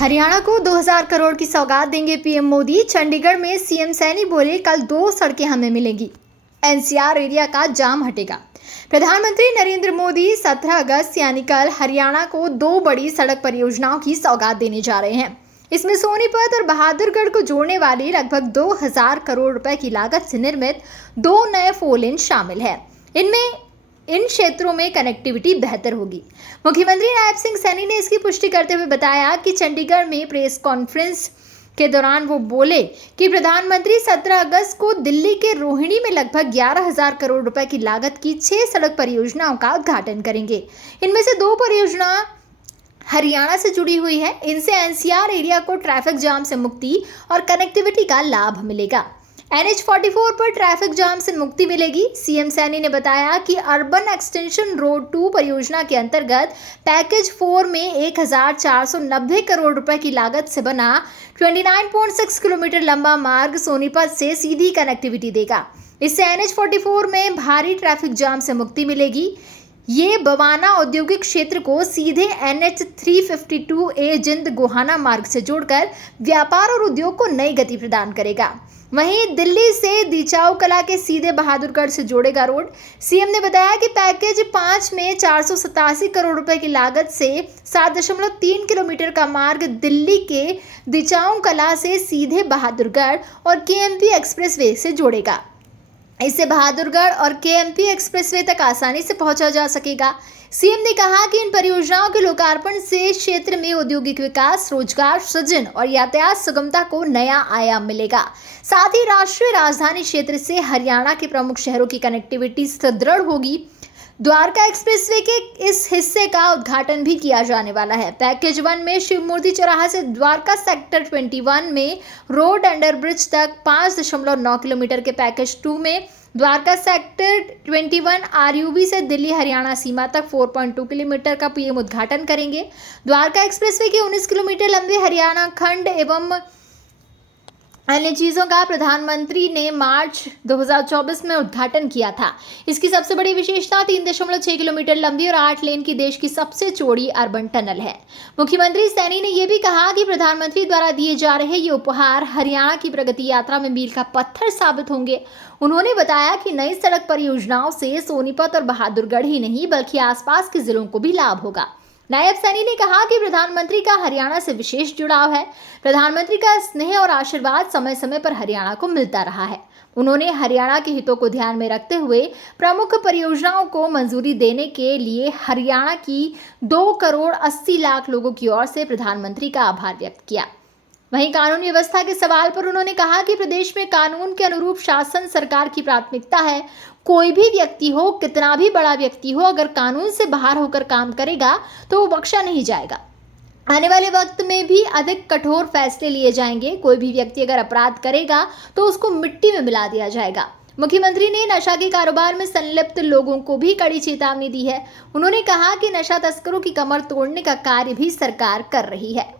हरियाणा को 2000 करोड़ की सौगात देंगे पीएम मोदी। चंडीगढ़ में सीएम सैनी बोले, कल 2 सड़कें हमें मिलेंगी, एनसीआर एरिया का जाम हटेगा। प्रधानमंत्री नरेंद्र मोदी 17 अगस्त यानी कल हरियाणा को 2 बड़ी सड़क परियोजनाओं की सौगात देने जा रहे हैं। इसमें सोनीपत और बहादुरगढ़ को जोड़ने वाली लगभग 2000 करोड़ रुपए की लागत से निर्मित 2 नए 4 लेन शामिल है। इन क्षेत्रों में कनेक्टिविटी बेहतर होगी। मुख्यमंत्री नायब सिंह सैनी ने इसकी पुष्टि करते हुए बताया कि चंडीगढ़ में प्रेस कॉन्फ्रेंस के दौरान वो बोले कि प्रधानमंत्री 17 अगस्त को दिल्ली के रोहिणी में लगभग 11,000 करोड़ रुपए की लागत की 6 सड़क परियोजनाओं का उद्घाटन करेंगे। इनमें से 2 परियोजना हरियाणा से जुड़ी हुई है। इनसे एनसीआर एरिया को ट्रैफिक जाम से मुक्ति और कनेक्टिविटी का लाभ मिलेगा। NH 44 पर ट्रैफिक जाम से मुक्ति मिलेगी। सीएम सैनी ने बताया कि अर्बन एक्सटेंशन रोड 2 परियोजना के अंतर्गत पैकेज 4 में 1490 करोड़ रुपए की लागत से बना 29.6 किलोमीटर लंबा मार्ग सोनीपत से सीधी कनेक्टिविटी देगा। इससे NH 44 में भारी ट्रैफिक जाम से मुक्ति मिलेगी। ये बवाना औद्योगिक क्षेत्र को सीधे NH 352A जिंद गोहाना मार्ग से जोड़कर व्यापार और उद्योग को नई गति प्रदान करेगा। वहीं दिल्ली से दिचाऊ कला के सीधे बहादुरगढ़ से जोड़ेगा रोड। सीएम ने बताया कि पैकेज 5 में 487 करोड़ रुपए की लागत से 7.3 किलोमीटर का मार्ग दिल्ली के दिचाऊ कला से सीधे बहादुरगढ़ और KMP एक्सप्रेसवे से जोड़ेगा। इससे बहादुरगढ़ और KMP एक्सप्रेसवे तक आसानी से पहुंचा जा सकेगा। सीएम ने कहा कि इन परियोजनाओं के लोकार्पण से क्षेत्र में औद्योगिक विकास, रोजगार सृजन और यातायात सुगमता को नया आयाम मिलेगा। साथ ही राष्ट्रीय राजधानी क्षेत्र से हरियाणा के प्रमुख शहरों की कनेक्टिविटी सुदृढ़ होगी। द्वारका एक्सप्रेसवे के इस हिस्से का उद्घाटन भी किया जाने वाला है। पैकेज 1 में शिव मूर्ति चौराहा से द्वारका सेक्टर 21 में रोड अंडरब्रिज तक 5.9 किलोमीटर के पैकेज 2 में द्वारका सेक्टर 21 RUB से दिल्ली हरियाणा सीमा तक 4.2 किलोमीटर का पीएम उद्घाटन करेंगे। द्वारका एक्सप्रेसवे के 19 किलोमीटर लंबे हरियाणा खंड एवं अन्य चीज़ों का प्रधानमंत्री ने मार्च 2024 में उद्घाटन किया था। इसकी सबसे बड़ी विशेषता 3.6 किलोमीटर लंबी और 8 लेन की देश की सबसे चौड़ी अर्बन टनल है। मुख्यमंत्री सैनी ने यह भी कहा कि प्रधानमंत्री द्वारा दिए जा रहे ये उपहार हरियाणा की प्रगति यात्रा में मील का पत्थर साबित होंगे। उन्होंने बताया कि नई सड़क परियोजनाओं से सोनीपत और बहादुरगढ़ ही नहीं बल्कि आसपास के जिलों को भी लाभ होगा। नायब सैनी ने कहा कि प्रधानमंत्री का हरियाणा से विशेष जुड़ाव है। प्रधानमंत्री का स्नेह और आशीर्वाद समय समय पर हरियाणा को मिलता रहा है। उन्होंने हरियाणा के हितों को ध्यान में रखते हुए प्रमुख परियोजनाओं को मंजूरी देने के लिए हरियाणा की 2 करोड़ 80 लाख लोगों की ओर से प्रधानमंत्री का आभार व्यक्त किया। वहीं कानून व्यवस्था के सवाल पर उन्होंने कहा कि प्रदेश में कानून के अनुरूप शासन सरकार की प्राथमिकता है। कोई भी व्यक्ति हो, कितना भी बड़ा व्यक्ति हो, अगर कानून से बाहर होकर काम करेगा तो वो बख्शा नहीं जाएगा। आने वाले वक्त में भी अधिक कठोर फैसले लिए जाएंगे। कोई भी व्यक्ति अगर अपराध करेगा तो उसको मिट्टी में मिला दिया जाएगा। मुख्यमंत्री ने नशा के कारोबार में संलिप्त लोगों को भी कड़ी चेतावनी दी है। उन्होंने कहा कि नशा तस्करों की कमर तोड़ने का कार्य भी सरकार कर रही है।